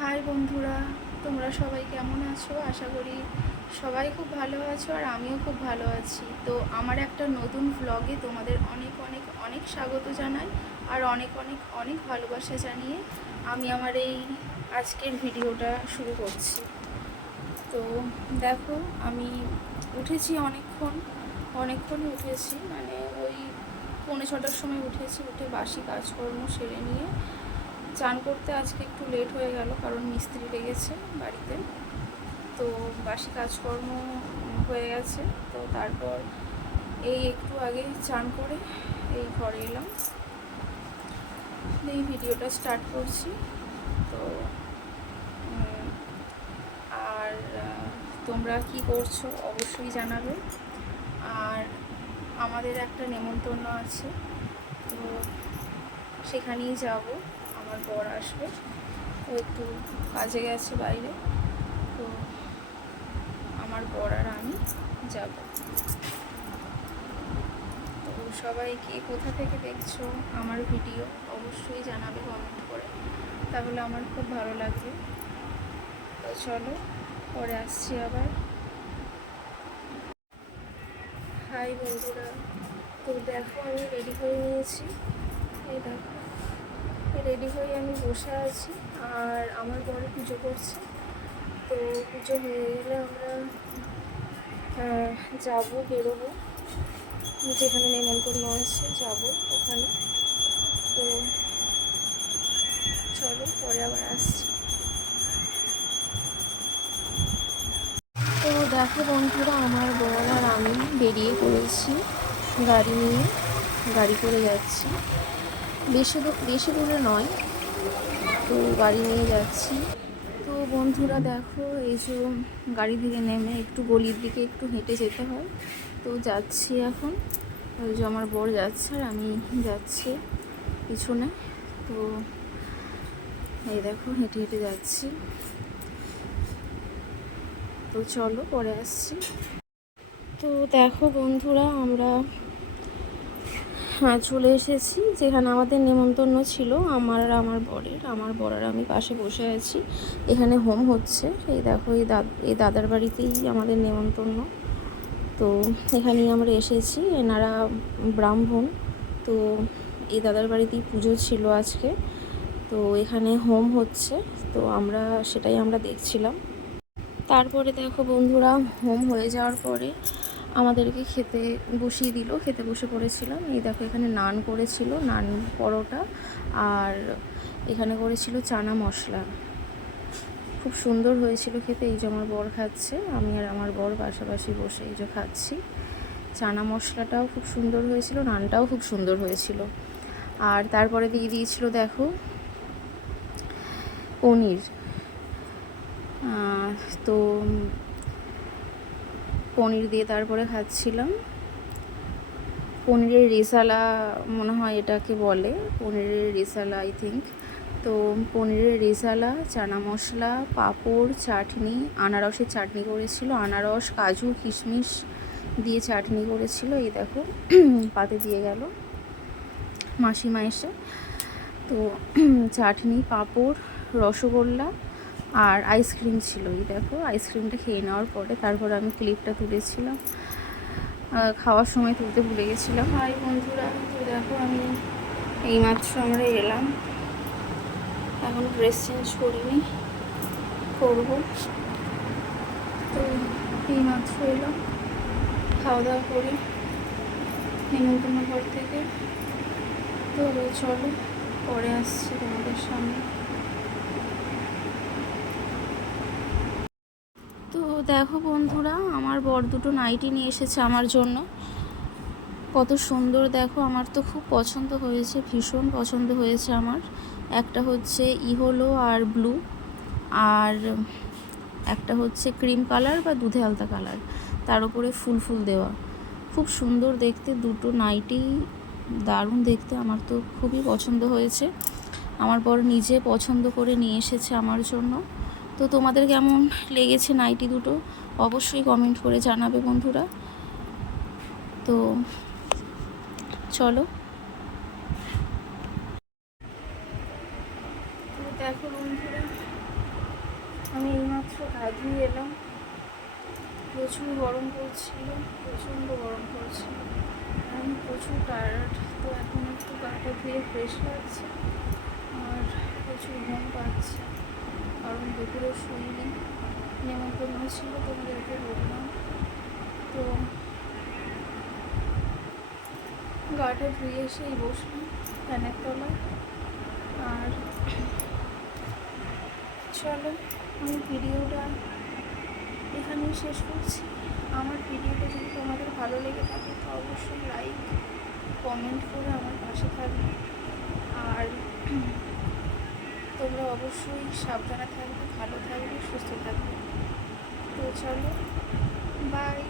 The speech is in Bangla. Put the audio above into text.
হাই বন্ধুরা, তোমরা সবাই কেমন আছো? আশা করি সবাই খুব ভালো আছো আর আমিও খুব ভালো আছি। তো আমার একটা নতুন ভ্লগে তোমাদের অনেক অনেক অনেক স্বাগত জানাই আর অনেক অনেক অনেক ভালোবাসা জানিয়ে আমি আমার এই আজকের ভিডিওটা শুরু করছি। তো দেখো, আমি উঠেছি অনেকক্ষণই উঠেছি, মানে ওই 6:45 সময় উঠেছি। উঠে বাসি কাজকর্ম সেরে নিয়ে চান করতে আজকে একটু লেট হয়ে গেল, কারণ মিস্ত্রি লেগেছে বাড়িতে। তো বাসি কাজকর্ম হয়ে গেছে। তো তারপর এই একটু আগে চান করে এই ঘরে এলাম, এই ভিডিওটা স্টার্ট করছি। তো আর তোমরা কি করছো অবশ্যই জানাবে। আর আমাদের একটা নেমন্তন্ন আছে, তো সেখানেই যাব। আমার বর আসবে, ও একটু কাজে গেছে বাইরে। তো আমার বর আর আমি যাব। তো সবাই কে কোথা থেকে দেখছো আমার ভিডিও অবশ্যই জানাবে কমেন্ট করে, তাহলে আমার খুব ভালো লাগবে। তো চলো, পরে আসছি আবার। হাই বন্ধুরা, তো দেখো আমি রেডি হয়ে নিয়েছি। এই দেখো, রেডি হয়ে আমি বসে আছি আর আমার বর পুজো করছে। তো পুজো হয়ে গেলে আমরা যাবো, বেরোবো, যেখানে নেমন্তন্ন আছে যাব ওখানে। তো চলো, পরে আবার আসছি। তো দেখো বন্ধুরা, আমার বর আর আমি বেরিয়ে পড়েছি গাড়ি নিয়ে, গাড়ি করে যাচ্ছি। বেশি দূরে নয়, তো গাড়ি নিয়ে যাচ্ছি। তো বন্ধুরা দেখো, এই যে গাড়ি থেকে নেমে একটু গলির দিকে একটু হেঁটে যেতে হয়, তো যাচ্ছি এখন। ওই যে আমার বর যাচ্ছে আর আমি যাচ্ছি পিছনে। তো এই দেখো, হেঁটে হেঁটে যাচ্ছি। তো চলো, পরে আসছি। তো দেখো বন্ধুরা, আমরা চলে এসেছি যেখানে আমাদের নেমন্তন্ন ছিল, আমার আর আমার বর আর আমি পাশে বসে আছি। এখানে হোম হচ্ছে। এই দেখো, এই দাদার বাড়িতেই আমাদের নেমন্তন্ন। তো এখানেই আমরা এসেছি, এনারা ব্রাহ্মণ। তো এই দাদার বাড়িতেই পুজো ছিল আজকে। তো এখানে হোম হচ্ছে, তো সেটাই আমরা দেখছিলাম। তারপরে দেখো বন্ধুরা, হোম হয়ে যাওয়ার পরে আমাদেরকে খেতে বসিয়ে দিল, খেতে বসে পড়েছিলাম। এই দেখো, এখানে নান করেছিল, নান পরোটা, আর এখানে করেছিল চানা মশলা। খুব সুন্দর হয়েছিল খেতে। এই যে আমার বর খাচ্ছে, আমি আর আমার বর পাশাপাশি বসে এই যে খাচ্ছি। চানা মশলাটাও খুব সুন্দর হয়েছিল, নানটাও খুব সুন্দর হয়েছিল। আর তারপরে দিয়ে দিয়েছিল দেখো পনির। তো পনির দিয়ে তারপরে খাচ্ছিলাম। পনিরের রেসালা মনে হয় এটাকে বলে, পনিরের রেসালা আই থিঙ্ক। তো পনিরের রেসালা, চানা মশলা, পাঁপড়, চাটনি, আনারসের চাটনি করেছিল, আনারস, কাজু, কিশমিশ দিয়ে চাটনি করেছিল। এই দেখো, পাতে দিয়ে গেল মাসিমা এসে। তো চাটনি, পাঁপড়, রসগোল্লা আর আইসক্রিম ছিল। এই দেখো, আইসক্রিমটা খেয়ে নেওয়ার পরে তারপর আমি ক্লিপটা তুলেছিলাম, খাওয়ার সময় তুলতে ভুলে গেছিলাম। হাই বন্ধুরা, তো দেখো আমি এইমাত্র আমরা এলাম, এখন ড্রেস চেঞ্জ করিনি, করবো। তো এইমাত্র এলাম খাওয়া দাওয়া করে নেমন্তন্ন ঘর থেকে। তো চলো, পরে আসছি তোমাদের সামনে। তো দেখো বন্ধুরা, আমার বর দুটো নাইটি নিয়ে এসেছে আমার জন্য। কত সুন্দর দেখো, আমার তো খুব পছন্দ হয়েছে, ভীষণ পছন্দ হয়েছে আমার। একটা হচ্ছে ইহলো আর ব্লু, আর একটা হচ্ছে ক্রিম কালার বা দুধে আলতা কালার, তার উপরে ফুল ফুল দেওয়া। খুব সুন্দর দেখতে দুটো নাইটি, দারুণ দেখতে, আমার তো খুবই পছন্দ হয়েছে। আমার বর নিজে পছন্দ করে নিয়ে এসেছে আমার জন্য। তো তোমাদের কেমন লেগেছে নাইটি দুটো অবশ্যই কমেন্ট করে জানাবে বন্ধুরা। তো চলো। তো দেখো বন্ধুরা, আমি এইমাত্র গা ধুয়ে এলাম, প্রচুর গরম পড়ছিল, প্রচণ্ড গরম পড়ছিল, আমি প্রচুর টায়ার্ড। তো এখন একটু গাটা ধুয়ে ফ্রেশ লাগছে আর প্রচুর ঘুম পাচ্ছে, কারণ দুপুরে শুইনি, নেমন্তন্ন ছিল তোমাদেরকে বললাম। তো গাটা ধুয়ে এসেই বসলাম ফ্যানের তলায়। আর চলো আমি ভিডিওটা এখানেই শেষ করছি। আমার ভিডিওটা যদি তোমাদের ভালো লেগে থাকে তো অবশ্যই লাইক কমেন্ট করে আমার পাশে থাকবে। আর তোমরা অবশ্যই সাবধানে থাকবে, ভালো থাকবে, সুস্থ থাকবে। তো চলো, বাই।